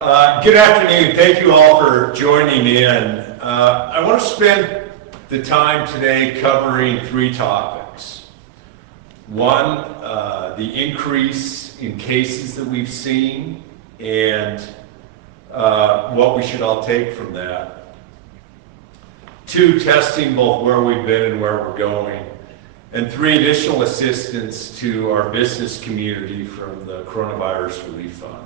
Good afternoon. Thank you all for joining in. I want to spend the time today covering three topics. One, the increase in cases that we've seen and what we should all take from that. Two, testing both where we've been and where we're going. And three, additional assistance to our business community from the Coronavirus Relief Fund.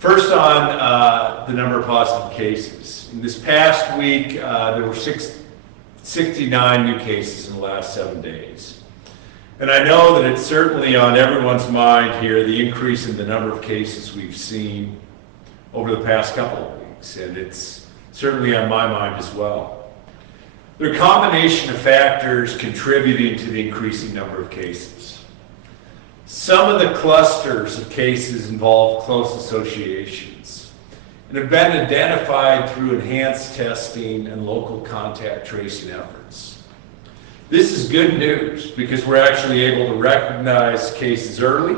First on the number of positive cases. In this past week, there were 69 new cases in the last 7 days. And I know that it's certainly on everyone's mind here, the increase in the number of cases we've seen over the past couple of weeks, and it's certainly on my mind as well. There are a combination of factors contributing to the increasing number of cases. Some of the clusters of cases involve close associations and have been identified through enhanced testing and local contact tracing efforts. This is good news because we're actually able to recognize cases early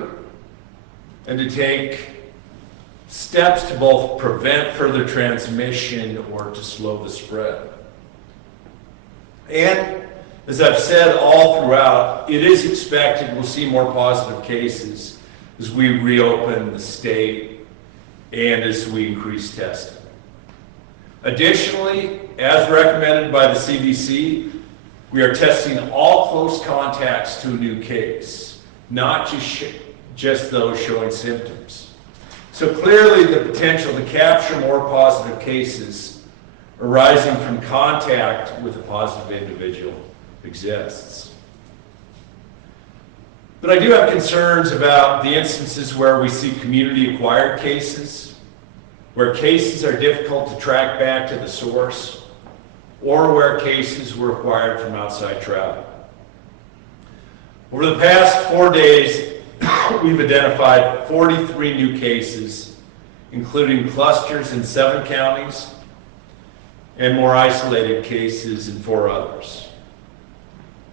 and to take steps to both prevent further transmission or to slow the spread. And as I've said all throughout, it is expected we'll see more positive cases as we reopen the state and as we increase testing. Additionally, as recommended by the CDC, we are testing all close contacts to a new case, not just those showing symptoms. So clearly the potential to capture more positive cases arising from contact with a positive individual exists. But I do have concerns about the instances where we see community-acquired cases, where cases are difficult to track back to the source, or where cases were acquired from outside travel. Over the past 4 days, we've identified 43 new cases, including clusters in 7 counties and more isolated cases in 4 others.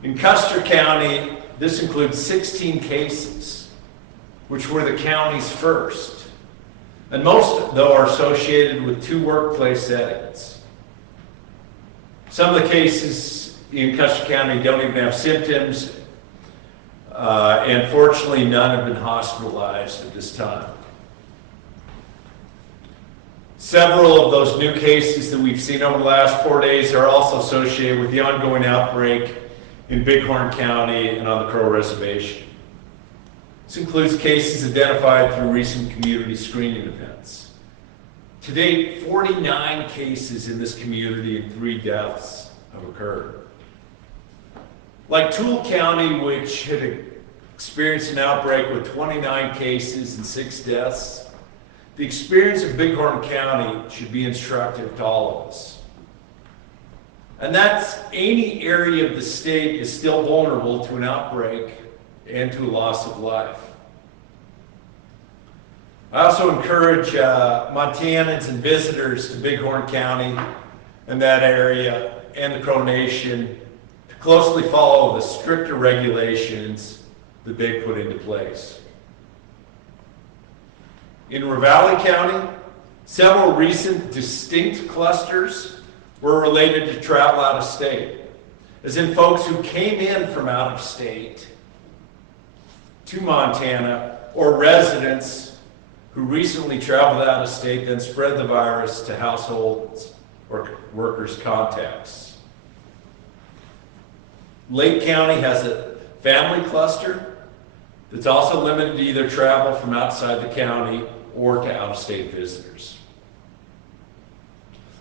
In Custer County, this includes 16 cases, which were the county's first. And most, though, are associated with 2 workplace settings. Some of the cases in Custer County don't even have symptoms, and fortunately, none have been hospitalized at this time. Several of those new cases that we've seen over the last 4 days are also associated with the ongoing outbreak in Bighorn County and on the Crow Reservation. This includes cases identified through recent community screening events. To date, 49 cases in this community and 3 deaths have occurred. Like Toole County, which had experienced an outbreak with 29 cases and 6 deaths, the experience of Bighorn County should be instructive to all of us. And that's any area of the state is still vulnerable to an outbreak and to a loss of life. I also encourage Montanans and visitors to Bighorn County and that area and the Crow Nation to closely follow the stricter regulations that they put into place. In Ravalli County, several recent distinct clusters were related to travel out of state, as in folks who came in from out of state to Montana, or residents who recently traveled out of state then spread the virus to households or workers' contacts. Lake County has a family cluster that's also limited to either travel from outside the county or to out-of-state visitors.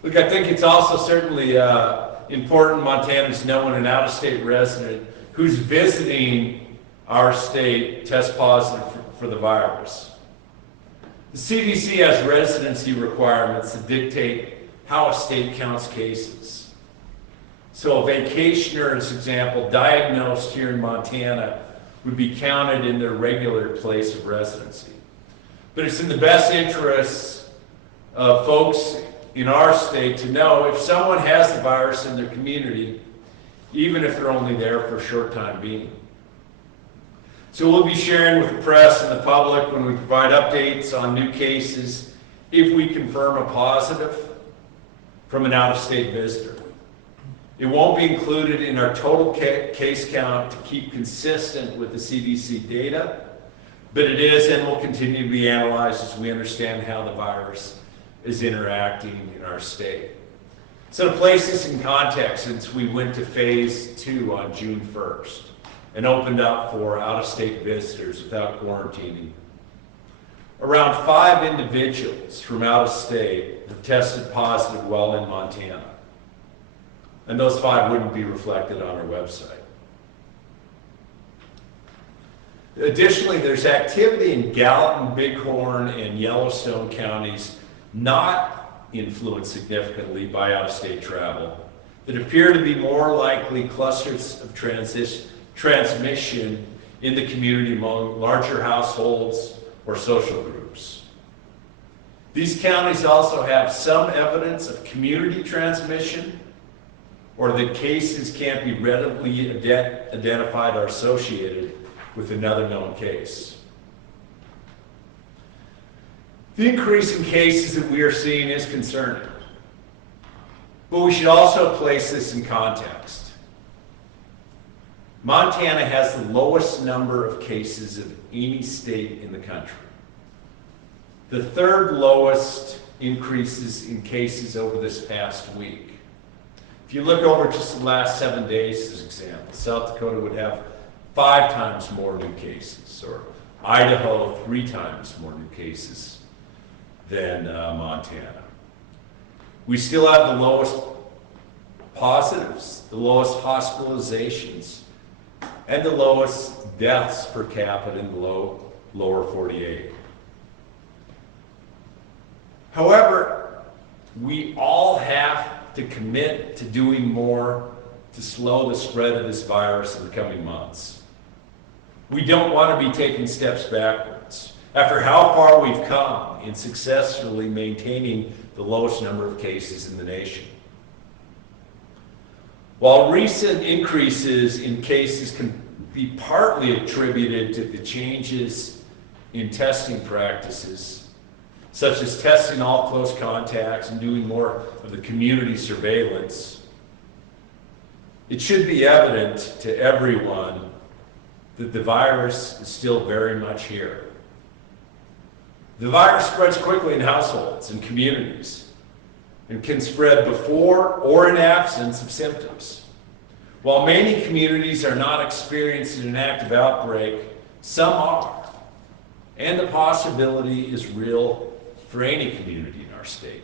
Look, I think it's also certainly important Montanans know when an out-of-state resident who's visiting our state tests positive for the virus. The CDC has residency requirements that dictate how a state counts cases. So a vacationer, as an example, diagnosed here in Montana would be counted in their regular place of residency. But it's in the best interests of folks in our state to know if someone has the virus in their community, even if they're only there for a short time being. So we'll be sharing with the press and the public when we provide updates on new cases if we confirm a positive from an out-of-state visitor. It won't be included in our total case count to keep consistent with the CDC data, but it is and will continue to be analyzed as we understand how the virus is interacting in our state. So to place this in context, since we went to phase 2 on June 1st and opened up for out-of-state visitors without quarantining, around 5 individuals from out of state have tested positive while in Montana. And those 5 wouldn't be reflected on our website. Additionally, there's activity in Gallatin, Bighorn, and Yellowstone counties not influenced significantly by out-of-state travel that appear to be more likely clusters of transmission in the community among larger households or social groups. These counties also have some evidence of community transmission, or that cases can't be readily identified or associated with another known case. The increase in cases that we are seeing is concerning, but we should also place this in context. Montana has the lowest number of cases of any state in the country. The 3rd lowest increases in cases over this past week. If you look over just the last 7 days, as example, South Dakota would have 5 times more new cases, or Idaho 3 times more new cases than Montana. We still have the lowest positives, the lowest hospitalizations, and the lowest deaths per capita in the lower 48. However, we all have to commit to doing more to slow the spread of this virus in the coming months. We don't want to be taking steps backwards after how far we've come in successfully maintaining the lowest number of cases in the nation. While recent increases in cases can be partly attributed to the changes in testing practices, such as testing all close contacts and doing more of the community surveillance, it should be evident to everyone that the virus is still very much here. The virus spreads quickly in households and communities and can spread before or in absence of symptoms. While many communities are not experiencing an active outbreak, some are, and the possibility is real for any community in our state.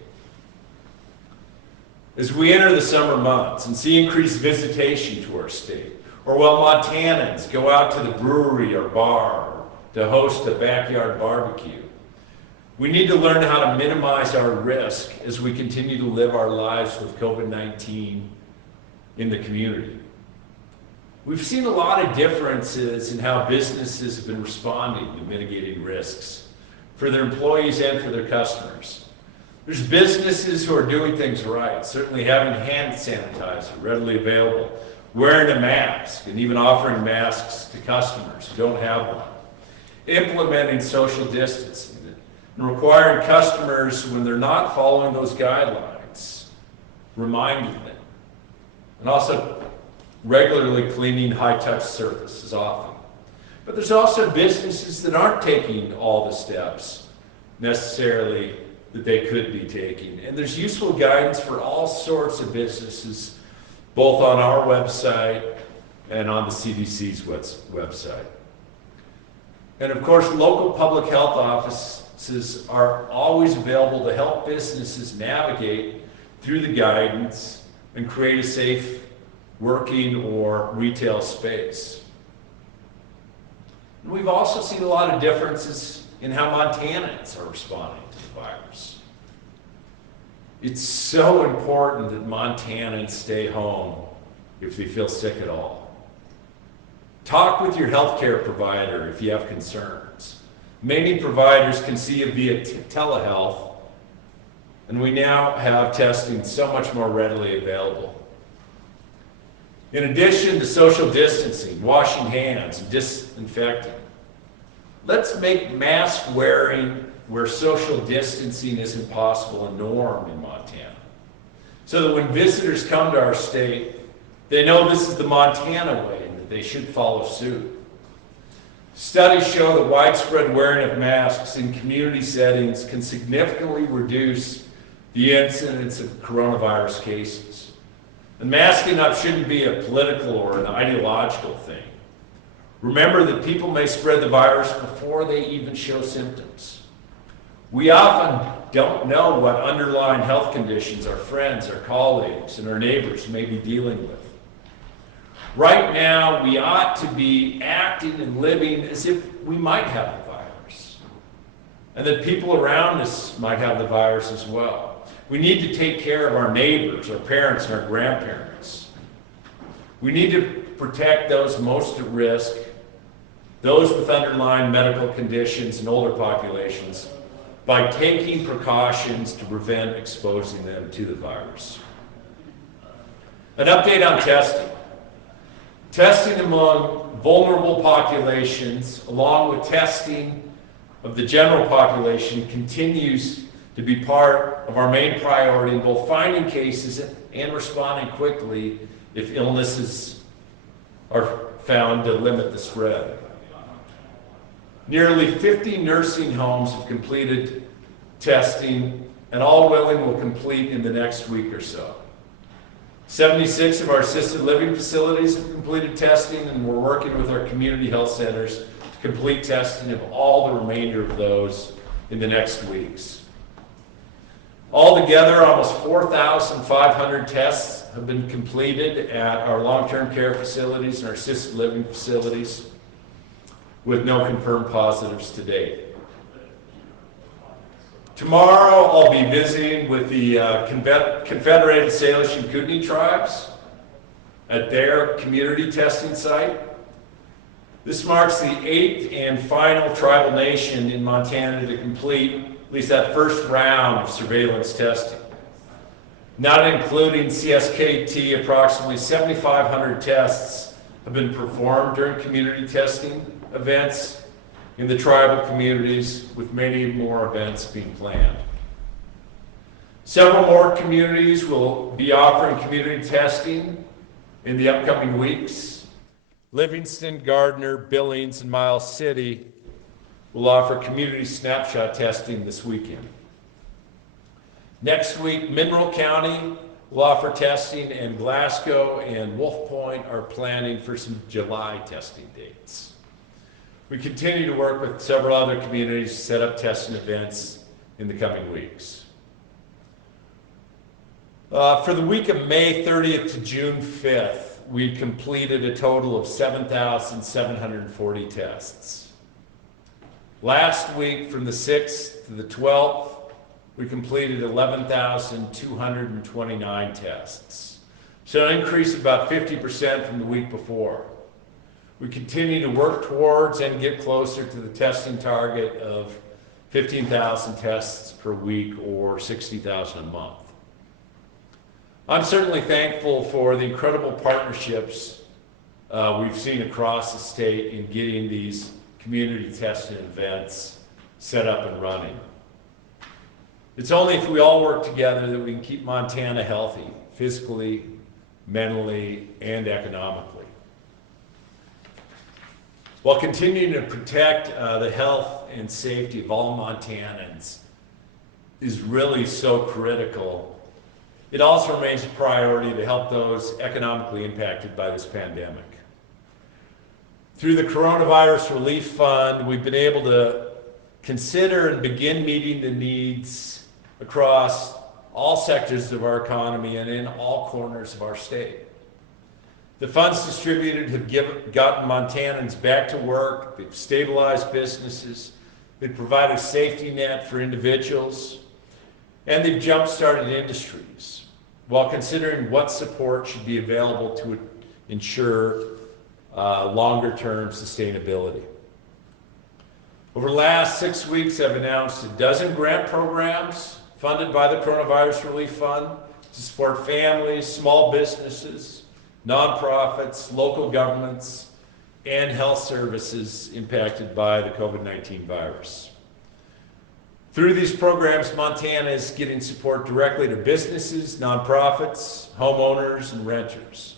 As we enter the summer months and see increased visitation to our state, or while Montanans go out to the brewery or bar to host a backyard barbecue, we need to learn how to minimize our risk as we continue to live our lives with COVID-19 in the community. We've seen a lot of differences in how businesses have been responding to mitigating risks for their employees and for their customers. There's businesses who are doing things right, certainly having hand sanitizer readily available, wearing a mask, and even offering masks to customers who don't have one, implementing social distancing, and requiring customers, when they're not following those guidelines, reminding them, and also regularly cleaning high-touch surfaces often. But there's also businesses that aren't taking all the steps necessarily that they could be taking. And there's useful guidance for all sorts of businesses, both on our website and on the CDC's website. And of course, local public health offices are always available to help businesses navigate through the guidance and create a safe working or retail space. And we've also seen a lot of differences in how Montanans are responding to the virus. It's so important that Montanans stay home if they feel sick at all. Talk with your healthcare provider if you have concerns. Many providers can see you via telehealth, and we now have testing so much more readily available. In addition to social distancing, washing hands, and disinfecting, Let's make mask wearing where social distancing isn't possible a norm in Montana, so that when visitors come to our state, they know this is the Montana way and that they should follow suit. Studies show that widespread wearing of masks in community settings can significantly reduce the incidence of coronavirus cases. And masking up shouldn't be a political or an ideological thing. Remember that people may spread the virus before they even show symptoms. We often don't know what underlying health conditions our friends, our colleagues, and our neighbors may be dealing with. Right now, we ought to be acting and living as if we might have the virus, and that people around us might have the virus as well. We need to take care of our neighbors, our parents, and our grandparents. We need to protect those most at risk, those with underlying medical conditions and older populations, by taking precautions to prevent exposing them to the virus. An update on testing. Testing among vulnerable populations, along with testing of the general population, continues to be part of our main priority in both finding cases and responding quickly if illnesses are found to limit the spread. Nearly 50 nursing homes have completed testing, and all willing will complete in the next week or so. 76 of our assisted living facilities have completed testing, and we're working with our community health centers to complete testing of all the remainder of those in the next weeks. Altogether, almost 4,500 tests have been completed at our long-term care facilities and our assisted living facilities, with no confirmed positives to date. Tomorrow, I'll be visiting with the Confederated Salish and Kootenai tribes at their community testing site. This marks the 8th and final tribal nation in Montana to complete at least that first round of surveillance testing. Not including CSKT, approximately 7,500 tests have been performed during community testing events in the tribal communities, with many more events being planned. Several more communities will be offering community testing in the upcoming weeks. Livingston, Gardner, Billings, and Miles City will offer community snapshot testing this weekend. Next week, Mineral County will offer testing, and Glasgow and Wolf Point are planning for some July testing dates. We continue to work with several other communities to set up testing events in the coming weeks. For the week of May 30th to June 5th, we completed a total of 7,740 tests. Last week, from the 6th to the 12th, we completed 11,229 tests. So an increase of about 50% from the week before. We continue to work towards and get closer to the testing target of 15,000 tests per week, or 60,000 a month. I'm certainly thankful for the incredible partnerships we've seen across the state in getting these community testing events set up and running. It's only if we all work together that we can keep Montana healthy, physically, mentally, and economically. While continuing to protect the health and safety of all Montanans is really so critical, it also remains a priority to help those economically impacted by this pandemic. Through the Coronavirus Relief Fund, we've been able to consider and begin meeting the needs across all sectors of our economy and in all corners of our state. The funds distributed have gotten Montanans back to work, they've stabilized businesses, they've provided a safety net for individuals, and they've jump-started industries, while considering what support should be available to ensure longer-term sustainability. Over the last 6 weeks, I've announced a dozen grant programs funded by the Coronavirus Relief Fund to support families, small businesses, nonprofits, local governments, and health services impacted by the COVID-19 virus. Through these programs, Montana is getting support directly to businesses, nonprofits, homeowners, and renters.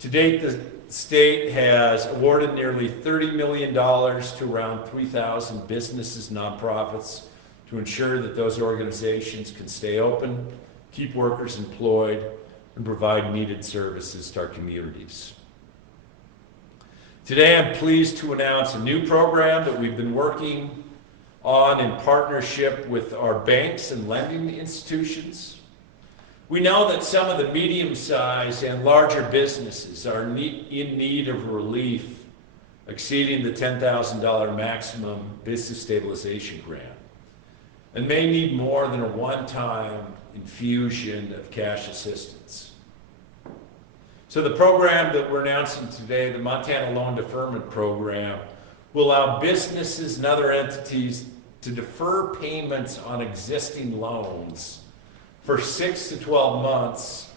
To date, the state has awarded nearly $30 million to around 3,000 businesses, nonprofits, to ensure that those organizations can stay open, keep workers employed, and provide needed services to our communities. Today, I'm pleased to announce a new program that we've been working on in partnership with our banks and lending institutions. We know that some of the medium-sized and larger businesses are in need of relief exceeding the $10,000 maximum business stabilization grant and may need more than a one-time infusion of cash assistance. So the program that we're announcing today, the Montana Loan Deferment Program, will allow businesses and other entities to defer payments on existing loans for 6 to 12 months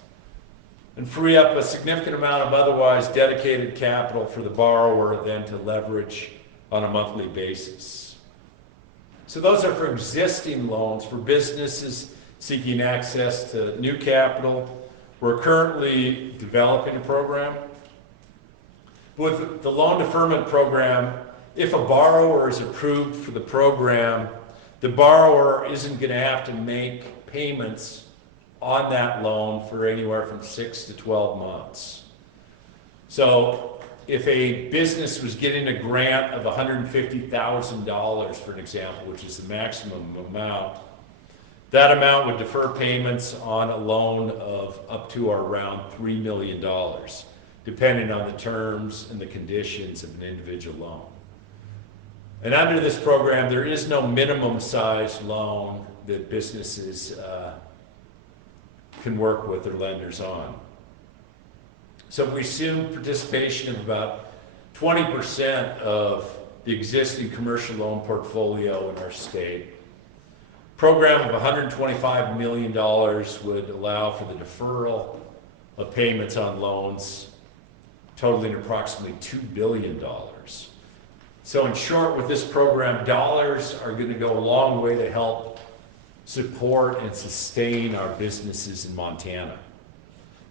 and free up a significant amount of otherwise dedicated capital for the borrower then to leverage on a monthly basis. So those are for existing loans for businesses seeking access to new capital. We're currently developing a program. With the loan deferment program, if a borrower is approved for the program, the borrower isn't going to have to make payments on that loan for anywhere from 6 to 12 months. So if a business was getting a grant of $150,000, for an example, which is the maximum amount, that amount would defer payments on a loan of up to or around $3 million, depending on the terms and the conditions of an individual loan. And under this program, there is no minimum size loan that businesses can work with their lenders on. So we assume participation of about 20% of the existing commercial loan portfolio in our state. Program of $125 million would allow for the deferral of payments on loans totaling approximately $2 billion. So in short, with this program, dollars are going to go a long way to help support and sustain our businesses in Montana.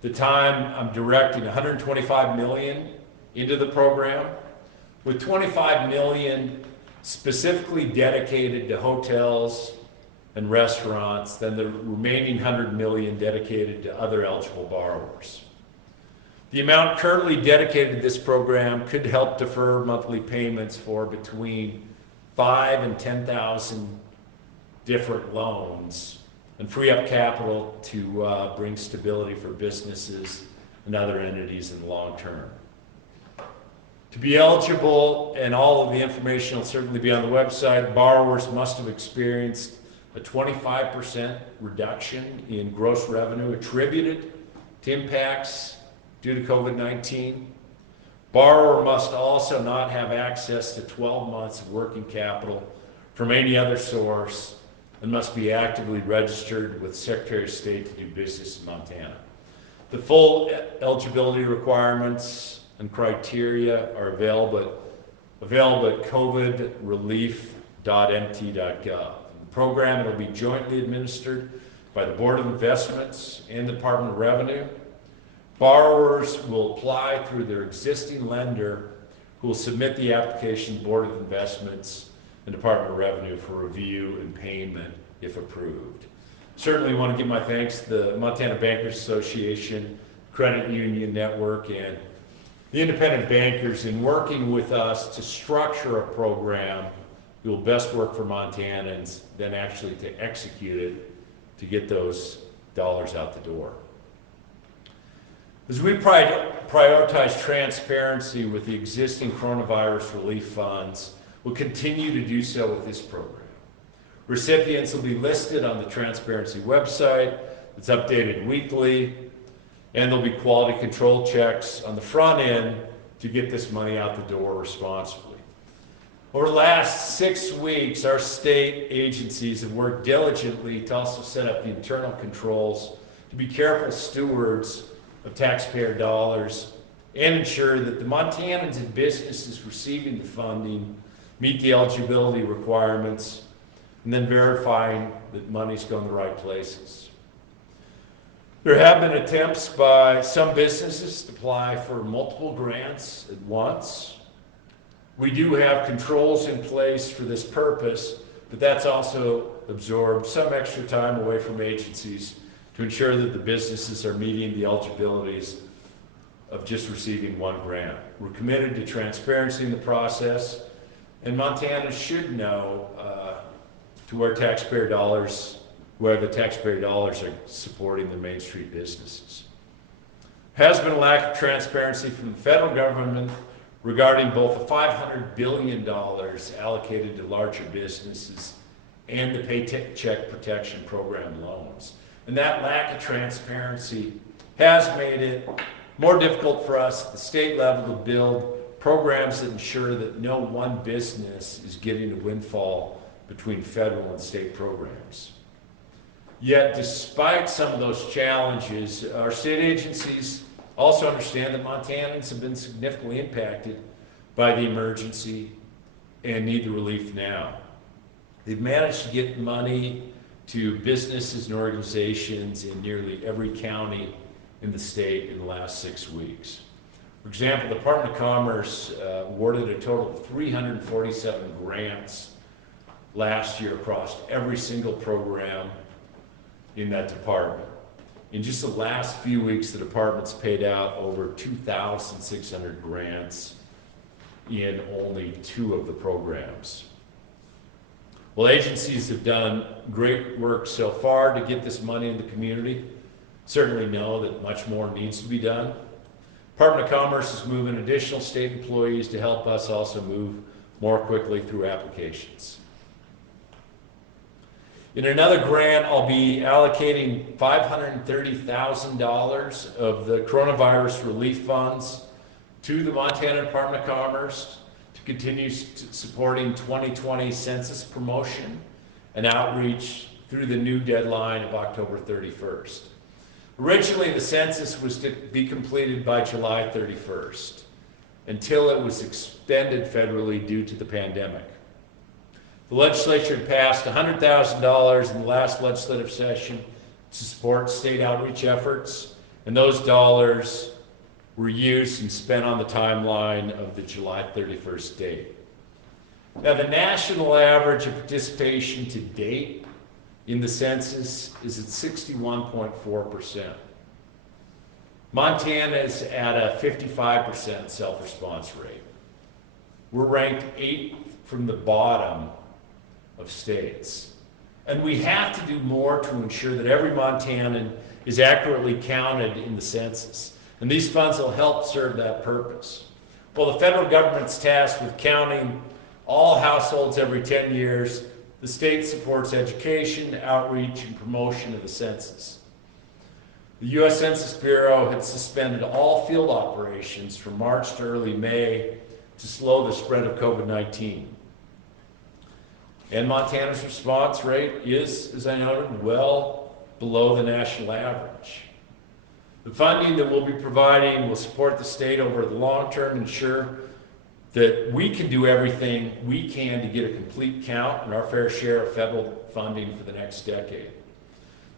The time I'm directing $125 million into the program, with $25 million specifically dedicated to hotels and restaurants, then the remaining $100 million dedicated to other eligible borrowers. The amount currently dedicated to this program could help defer monthly payments for between 5,000 and 10,000 different loans and free up capital to bring stability for businesses and other entities in the long term. To be eligible, and all of the information will certainly be on the website, borrowers must have experienced a 25% reduction in gross revenue attributed to impacts due to COVID-19. Borrower must also not have access to 12 months of working capital from any other source and must be actively registered with the Secretary of State to do business in Montana. The full eligibility requirements and criteria are available at covidrelief.mt.gov. The program will be jointly administered by the Board of Investments and the Department of Revenue. Borrowers will apply through their existing lender, who will submit the application to the Board of Investments and Department of Revenue for review and payment if approved. Certainly want to give my thanks to the Montana Bankers Association, Credit Union Network, and the independent bankers in working with us to structure a program that will best work for Montanans, then actually to execute it to get those dollars out the door. As we prioritize transparency with the existing coronavirus relief funds, we'll continue to do so with this program. Recipients will be listed on the transparency website. It's updated weekly, and there'll be quality control checks on the front end to get this money out the door responsibly. Over the last 6 weeks, our state agencies have worked diligently to also set up the internal controls to be careful stewards of taxpayer dollars and ensure that the Montanans and businesses receiving the funding meet the eligibility requirements, and then verifying that money's going the right places. There have been attempts by some businesses to apply for multiple grants at once. We do have controls in place for this purpose, but that's also absorbed some extra time away from agencies to ensure that the businesses are meeting the eligibilities of just receiving one grant. We're committed to transparency in the process, and Montana should know to where the taxpayer dollars are supporting the Main Street businesses. Has been a lack of transparency from the federal government regarding both the $500 billion allocated to larger businesses and the Paycheck Protection Program loans. And that lack of transparency has made it more difficult for us at the state level to build programs that ensure that no one business is getting a windfall between federal and state programs. Yet, despite some of those challenges, our state agencies also understand that Montanans have been significantly impacted by the emergency and need the relief now. They've managed to get money to businesses and organizations in nearly every county in the state in the last 6 weeks. For example, the Department of Commerce awarded a total of 347 grants last year across every single program in that department. In just the last few weeks, the department's paid out over 2,600 grants in only 2 of the programs. Well, agencies have done great work so far to get this money in the community. Certainly know that much more needs to be done. Department of Commerce is moving additional state employees to help us also move more quickly through applications. In another grant, I'll be allocating $530,000 of the coronavirus relief funds to the Montana Department of Commerce to continue supporting 2020 census promotion and outreach through the new deadline of October 31st. Originally, the census was to be completed by July 31st until it was extended federally due to the pandemic. The legislature had passed $100,000 in the last legislative session to support state outreach efforts, and those dollars were used and spent on the timeline of the July 31st date. Now, the national average of participation to date in the census is at 61.4%. Montana is at a 55% self-response rate. We're ranked 8th from the bottom of states. And we have to do more to ensure that every Montanan is accurately counted in the census. And these funds will help serve that purpose. Well, the federal government's tasked with counting all households every 10 years. The state supports education, outreach, and promotion of the census. The U.S. Census Bureau had suspended all field operations from March to early May to slow the spread of COVID-19. And Montana's response rate is, as I noted, well below the national average. The funding that we'll be providing will support the state over the long term, ensure that we can do everything we can to get a complete count and our fair share of federal funding for the next decade.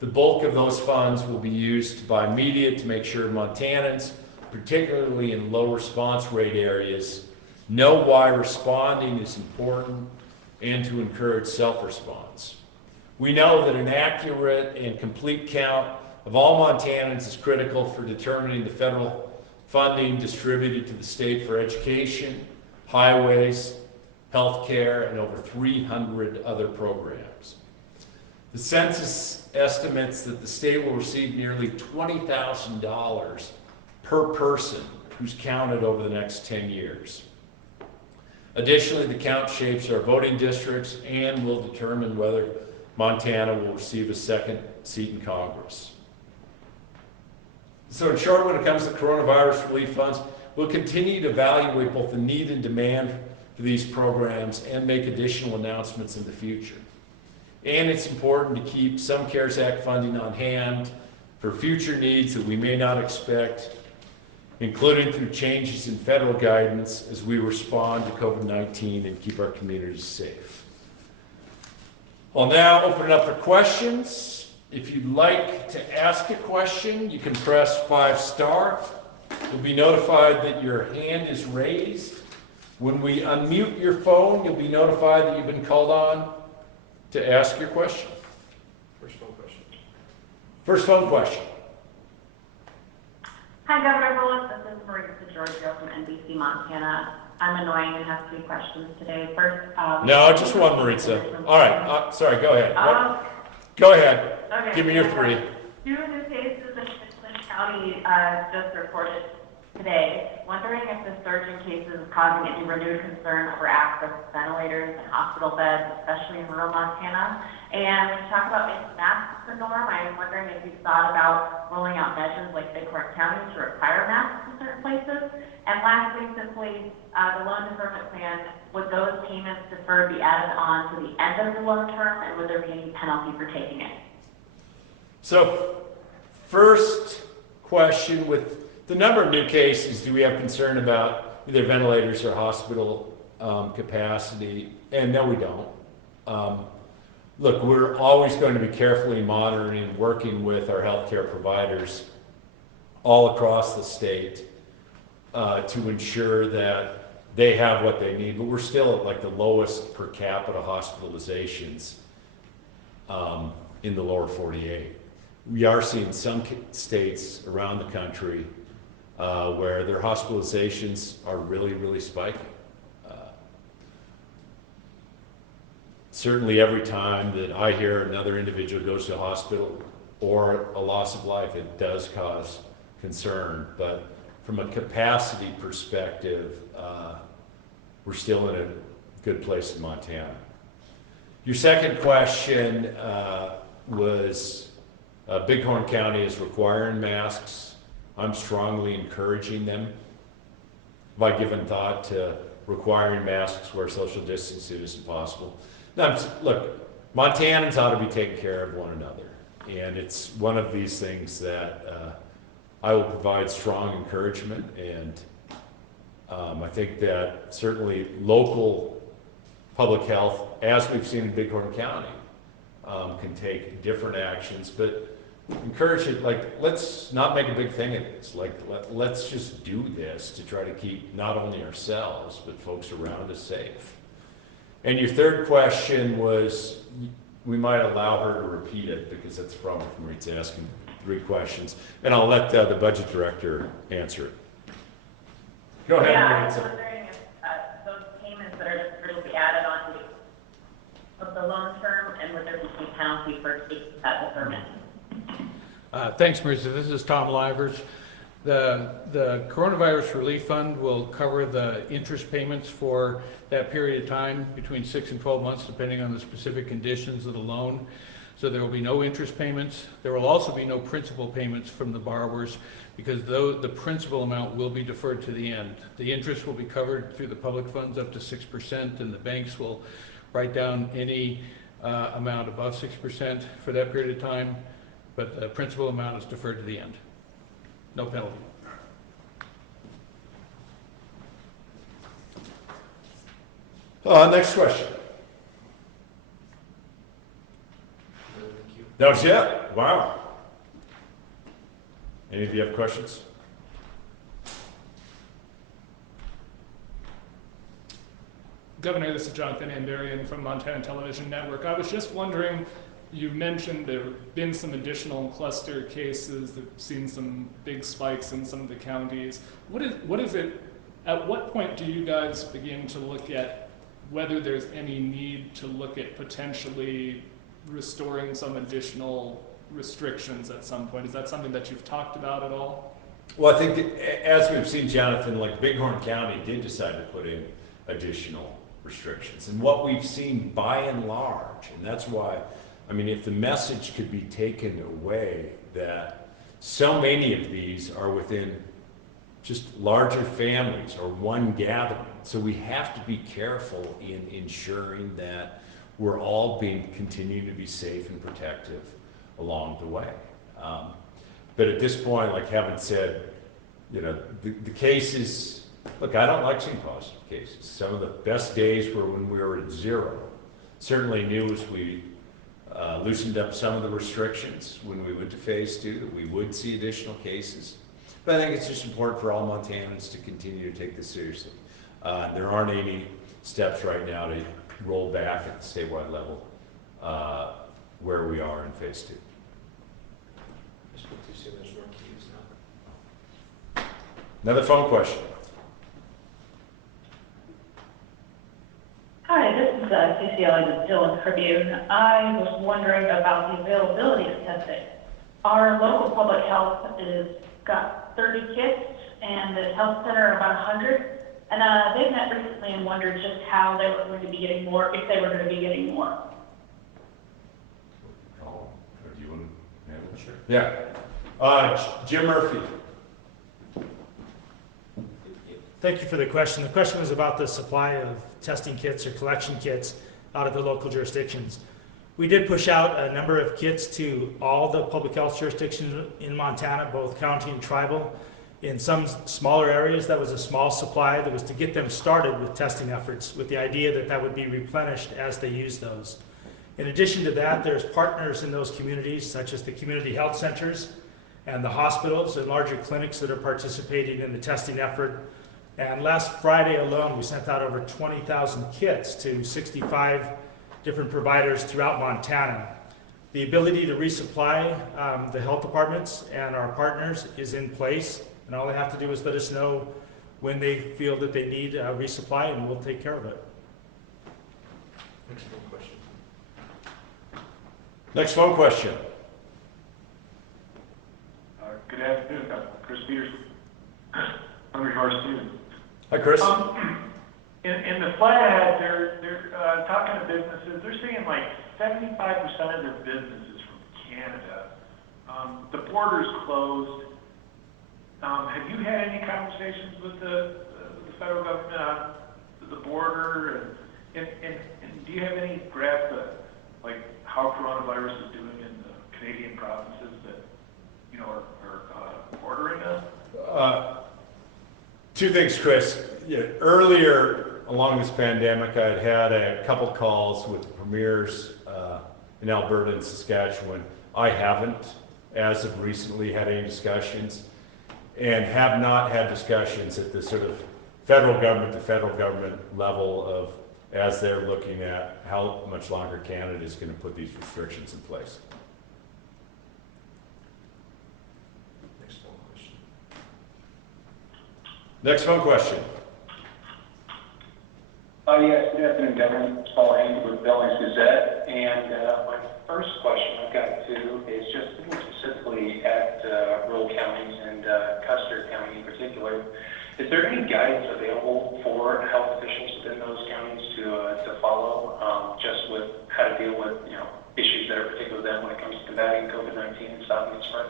The bulk of those funds will be used to buy media to make sure Montanans, particularly in low response rate areas, know why responding is important and to encourage self-response. We know that an accurate and complete count of all Montanans is critical for determining the federal funding distributed to the state for education, highways, healthcare, and over 300 other programs. The census estimates that the state will receive nearly $20,000 per person who's counted over the next 10 years. Additionally, the count shapes our voting districts and will determine whether Montana will receive a second seat in Congress. So in short, when it comes to coronavirus relief funds, we'll continue to evaluate both the need and demand for these programs and make additional announcements in the future. And it's important to keep some CARES Act funding on hand for future needs that we may not expect. including through changes in federal guidance as we respond to COVID-19 and keep our communities safe. I'll now open it up for questions. If you'd like to ask a question, you can press 5*. You'll be notified that your hand is raised. When we unmute your phone, you'll be notified that you've been called on to ask your question. First phone question. Hi, Gov.Bullock. This is Marisa Giorgio from NBC Montana. I'm annoying and have 2 questions today. First, no, just one, Marisa. All right. Sorry, go ahead. Go ahead. Okay. Give me your 3. 2 new cases in Clinton County just reported today. Wondering if the surge in cases is causing any renewed concern over access to ventilators and hospital beds, especially in rural Montana. And when you talk about making masks the norm, I'm wondering if you've thought about rolling out measures like Bighorn County to require masks in certain places. And lastly, simply, the loan deferment plan, would those payments deferred be added on to the end of the loan term, and would there be any penalty for taking it? So, first question, with the number of new cases, do we have concern about either ventilators or hospital capacity? And no, we don't. Look, we're always going to be carefully monitoring and working with our healthcare providers all across the state to ensure that they have what they need. But we're still at like the lowest per capita hospitalizations in the lower 48. We are seeing some states around the country where their hospitalizations are really, really spiking. Certainly every time that I hear another individual goes to a hospital or a loss of life, it does cause concern. But from a capacity perspective, we're still in a good place in Montana. Your second question was Bighorn County is requiring masks. I'm strongly encouraging them. Have I given thought to requiring masks where social distancing isn't possible? Now, look, Montanans ought to be taking care of one another. And it's one of these things that I will provide strong encouragement. And I think that certainly local public health, as we've seen in Bighorn County, can take different actions. But encourage it, like, let's not make a big thing of this. Like, let's just do this to try to keep not only ourselves, but folks around us safe. And your third question was, we might allow her to repeat it because that's the problem from Reed's asking 3 questions. And I'll let the budget director answer it. Go ahead, yeah, Reed. I was wondering if those payments that are deferred will be added on to the loan term, and would there be any penalty for taking that deferment? Thanks, Marisa. This is Tom Livers. The Coronavirus Relief Fund will cover the interest payments for that period of time, between 6 and 12 months, depending on the specific conditions of the loan. So there will be no interest payments. There will also be no principal payments from the borrowers, because the principal amount will be deferred to the end. The interest will be covered through the public funds up to 6%, and the banks will write down any amount above 6% for that period of time, but the principal amount is deferred to the end. No penalty. Next question. That was it? Wow. Any of you have questions? Governor, this is Jonathan Ambarian from Montana Television Network. I was just wondering, you mentioned there have been some additional cluster cases that have seen some big spikes in some of the counties. What is it, at what point do you guys begin to look at whether there's any need to look at potentially restoring some additional restrictions at some point? Is that something that you've talked about at all? Well, I think that, as we've seen, Jonathan, like Bighorn County did decide to put in additional restrictions. And what we've seen by and large, and that's why, I mean, if the message could be taken away that so many of these are within just larger families or one gathering. So we have to be careful in ensuring that we're all continuing to be safe and protective along the way. But at this point, like having said, the cases, look, I don't like seeing positive cases. Some of the best days were when we were at 0. Certainly knew as we loosened up some of the restrictions when we went to phase 2 that we would see additional cases. But I think it's just important for all Montanans to continue to take this seriously. There aren't any steps right now to roll back at the statewide level where we are in phase 2. Another phone question. Hi, this is CCLA with Dillon Tribune. I was wondering about the availability of testing. Our local public health is got 30 kits and the health center about 100. And they met recently and wondered just how they were going to be getting more, if they were going to be getting more. Oh, do you want to handle it? Sure. Yeah. Jim Murphy. Thank you for the question. The question was about the supply of testing kits or collection kits out of the local jurisdictions. We did push out a number of kits to all the public health jurisdictions in Montana, both county and tribal. In some smaller areas, that was a small supply that was to get them started with testing efforts with the idea that that would be replenished as they use those. In addition to that, there's partners in those communities, such as the community health centers and the hospitals and larger clinics that are participating in the testing effort. And last Friday alone, we sent out over 20,000 kits to 65 different providers throughout Montana. The ability to resupply the health departments and our partners is in place, and all they have to do is let us know when they feel that they need a resupply, and we'll take care of it. Next phone question. Next phone question. Good afternoon, Chris Peters, Hungry Horse Student. Hi, Chris. In the flathead, they're talking to businesses. They're saying like 75% of their business is from Canada. The border's closed. Have you had any conversations with the federal government on the border? And do you have any grasp of like how coronavirus is doing in the Canadian provinces that are bordering us? Two things, Chris. Earlier along this pandemic, I had a couple calls with the premiers in Alberta and Saskatchewan. I haven't, as of recently, had any discussions, and have not had discussions at the sort of federal government to federal government level of as they're looking at how much longer Canada is going to put these restrictions in place. Next phone question. Yes, good afternoon, Governor. Paul Haney with Billings Gazette. And my first question I've got two is just looking specifically at rural counties and Custer County in particular. Is there any guidance available for health officials within those counties to follow just with how to deal with issues that are particular to them when it comes to combating COVID-19 and stopping its spread?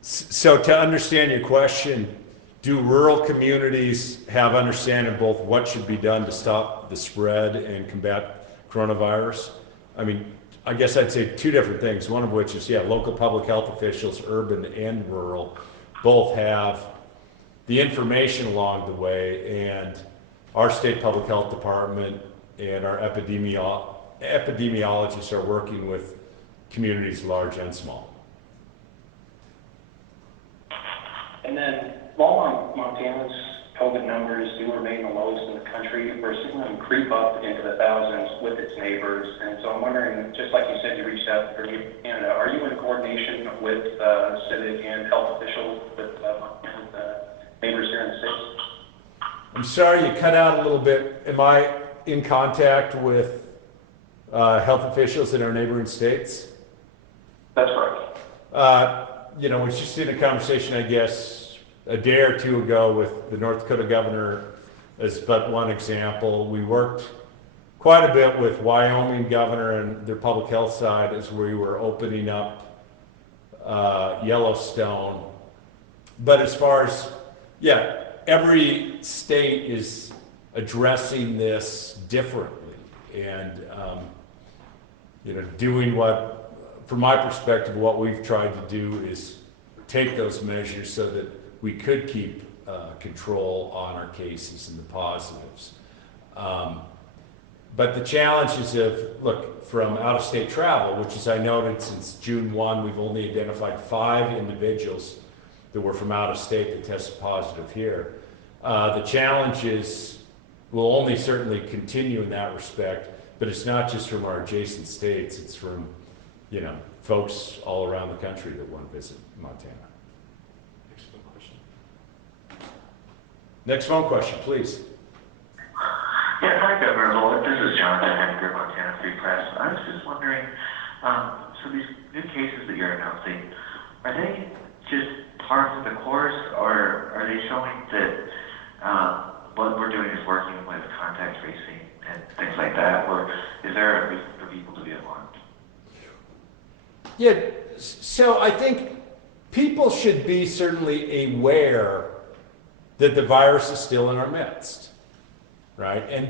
So to understand your question, do rural communities have understanding of both what should be done to stop the spread and combat coronavirus? I mean, I guess I'd say two different things, one of which is, local public health officials, urban and rural, both have the information along the way, and our state public health department and our epidemiologists are working with communities large and small. And then, while Montana's COVID numbers do remain the lowest in the country, we're seeing them creep up into the thousands with its neighbors. And so I'm wondering, just like you said, you reached out to Canada, are you in coordination with civic and health officials with neighbors here in the States? I'm sorry, you cut out a little bit. Am I in contact with health officials in our neighboring states? That's right. We just did a conversation, I guess, a day or two ago with the North Dakota governor as but one example. We worked quite a bit with Wyoming governor and their public health side as we were opening up Yellowstone. But as far as, every state is addressing this differently and, doing what from my perspective, what we've tried to do is take those measures so that we could keep control on our cases and the positives. But the challenges of, look, from out-of-state travel, which as I noted, since June 1, we've only identified 5 individuals that were from out of state that tested positive here. The challenges will only certainly continue in that respect, but it's not just from our adjacent states, it's from, you know, folks all around the country that want to visit Montana. Next phone question, please. Yes, hi, Governor Bullock. This is Jonathan Henniger, Montana Free Press. I was just wondering, so these new cases that you're announcing, are they just part of the course, or are they showing that what we're doing is working with contact tracing and things like that, or is there a reason for people to be alarmed? Yeah, so I think people should be certainly aware that the virus is still in our midst, right? And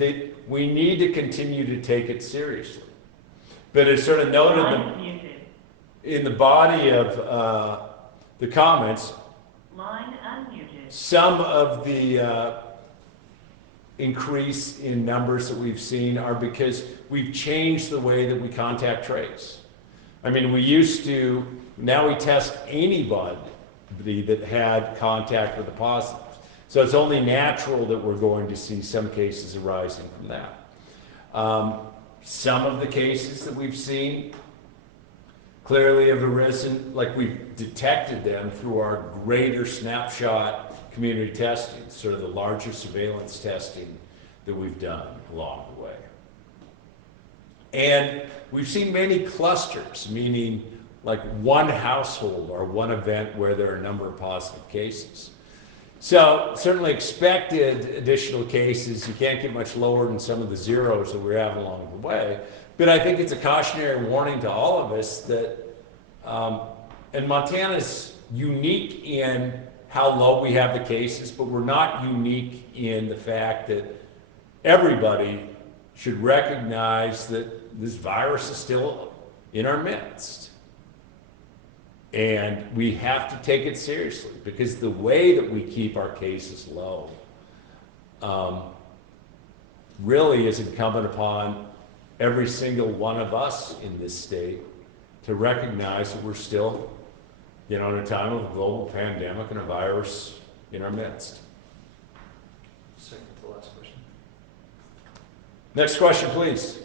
we need to continue to take it seriously. But as sort of noted in the body of the comments, Line unmuted. some of the increase in numbers that we've seen are because we've changed the way that we contact trace. I mean, we used to, now we test anybody that had contact with a positive. So it's only natural that we're going to see some cases arising from that. Some of the cases that we've seen clearly have arisen, like we've detected them through our greater snapshot community testing, sort of the larger surveillance testing that we've done along the way. And we've seen many clusters, meaning like one household or one event where there are a number of positive cases. So certainly expected additional cases. You can't get much lower than some of the zeros that we're having along the way. But I think it's a cautionary warning to all of us that, and Montana's unique in how low we have the cases, but we're not unique in the fact that everybody should recognize that this virus is still in our midst. And we have to take it seriously because the way that we keep our cases low really is incumbent upon every single one of us in this state to recognize that we're still, you know, in a time of a global pandemic and a virus in our midst. Second to the last question. Next question, please.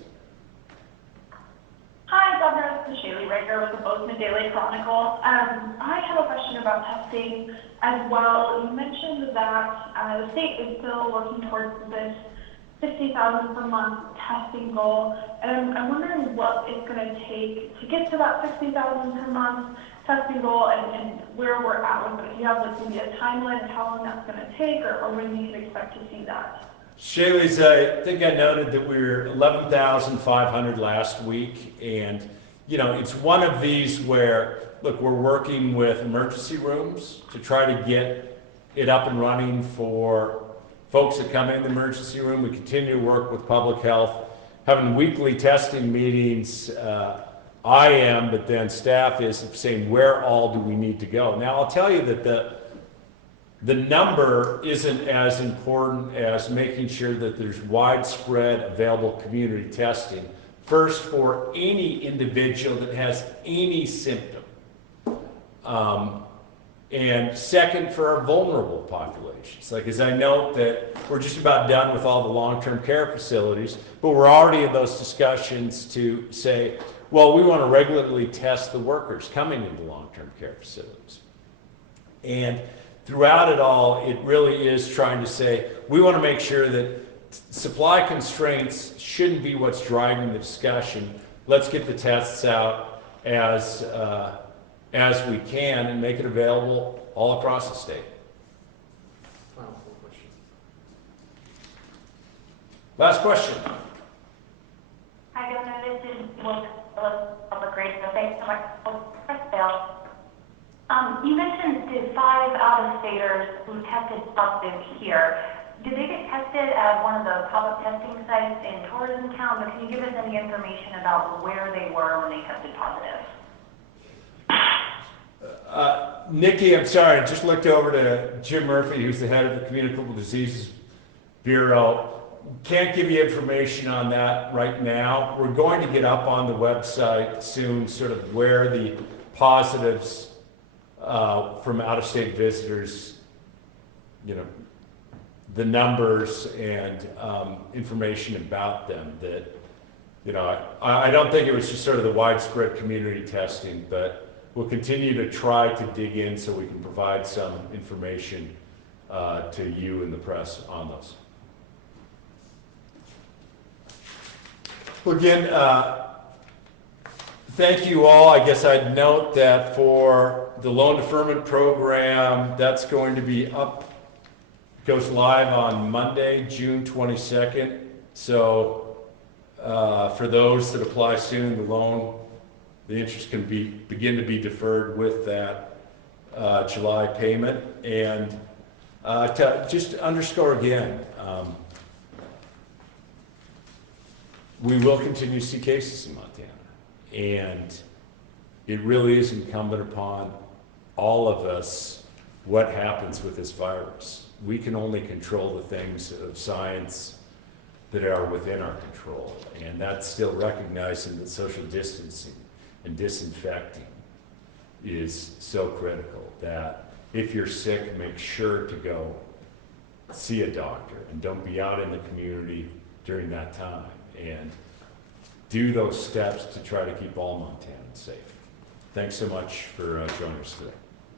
Hi, Governor. This is Shaylee Rager with the Bozeman Daily Chronicle. I have a question about testing as well. You mentioned that the state is still working towards this 60,000 per month testing goal, and I'm wondering what it's going to take to get to that 60,000 per month testing goal and where we're at with it. If you have like maybe a timeline of how long that's going to take or when we can expect to see that. Shaylee's, I think I noted that we were 11,500 last week, and you know, it's one of these where, look, we're working with emergency rooms to try to get it up and running for folks that come in the emergency room. We continue to work with public health, having weekly testing meetings. I am, but then staff is saying, where all do we need to go? Now, I'll tell you that the number isn't as important as making sure that there's widespread available community testing. First, for any individual that has any symptom. And second, for our vulnerable populations. Like, as I note that we're just about done with all the long-term care facilities, but we're already in those discussions to say, well, we want to regularly test the workers coming into long-term care facilities. And throughout it all, it really is trying to say, we want to make sure that supply constraints shouldn't be what's driving the discussion. Let's get the tests out as we can and make it available all across the state. Final question. Last question. Hi, Governor. This is Public Radio. Thanks so much for the bill. You mentioned the 5 out-of-staters who tested positive here. Did they get tested at one of the public testing sites in tourism town? But can you give us any information about where they were when they tested positive? Nikki, I'm sorry, I just looked over to Jim Murphy, who's the head of the Communicable Diseases Bureau. Can't give you information on that right now. We're going to get up on the website soon, sort of where the positives from out-of-state visitors, you know, the numbers and information about them that, you know, I don't think it was just sort of the widespread community testing, but we'll continue to try to dig in so we can provide some information to you and the press on those. Well, again, thank you all. I guess I'd note that for the loan deferment program, that's going to be up, goes live on Monday, June 22nd. So for those that apply soon, the interest can begin to be deferred with that July payment. And to just underscore again, we will continue to see cases in Montana, and it really is incumbent upon all of us what happens with this virus. We can only control the things of science that are within our control, and that's still recognizing that social distancing and disinfecting is so critical, that if you're sick, make sure to go see a doctor and don't be out in the community during that time, and do those steps to try to keep all Montanans safe. Thanks so much for joining us today.